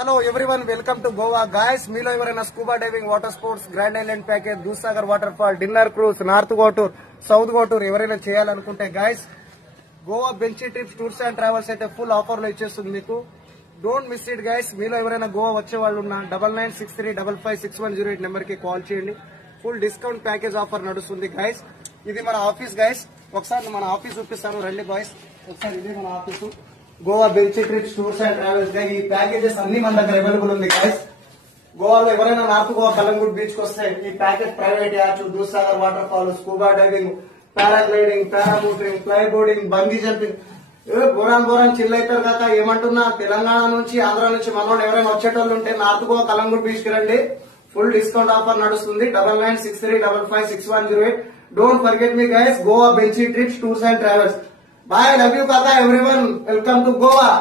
Hello everyone, welcome to Goa guys. మీలో ఎవరైనా scuba diving, water sports, grand island package, Dudhsagar water fall, dinner cruise, north Goa tour, south Goa tour ఎవరైనా చేయాలనుకుంటే guys, Goa beach trips tours and travels అయితే full offer లో ఇచ్చేస్తుంది మీకు. Don't miss it guys. మీలో ఎవరైనా గోవా వచ్చే వాళ్ళు ఉన్న 9963556108 నెంబర్ కి కాల్ చేయండి. ఫుల్ డిస్కౌంట్ ప్యాకేజ్ ఆఫర్ నడుస్తుంది గైస్. ఇది మన ఆఫీస్ గైస్. ఒకసారి మన ఆఫీస్ చూపిస్తాను రండి బాయ్స్. ఒకసారి ఇది మన office Goa beach trips tours and travels గా. ఈ ప్యాకేజెస్ అన్ని మన దగ్గర అవైలబుల్ ఉంది గైస్. గోవాలో ఎవరైనా నార్త్ గోవా కలంగుట్ బీచ్ కి వస్తే ఈ package private yacht, Dudhsagar water fall, scuba diving, paragliding, paramotoring, fly boarding, bungee jumping, ఘోరం చిల్ అవుతారు కాక. ఏమంటున్నా, తెలంగాణ నుంచి ఆంధ్ర నుంచి మనోళ్ళు ఎవరైనా వచ్చేటోళ్ళు ఉంటే నార్త్ గోవా కలంగుట్ బీచ్ కి రండి. ఫుల్ డిస్కౌంట్ ఆఫర్ నడుస్తుంది. 9963556108. Don't forget me guys. Goa beach trips tours and travels. Bye, love you, Kaka, everyone. Welcome to Goa.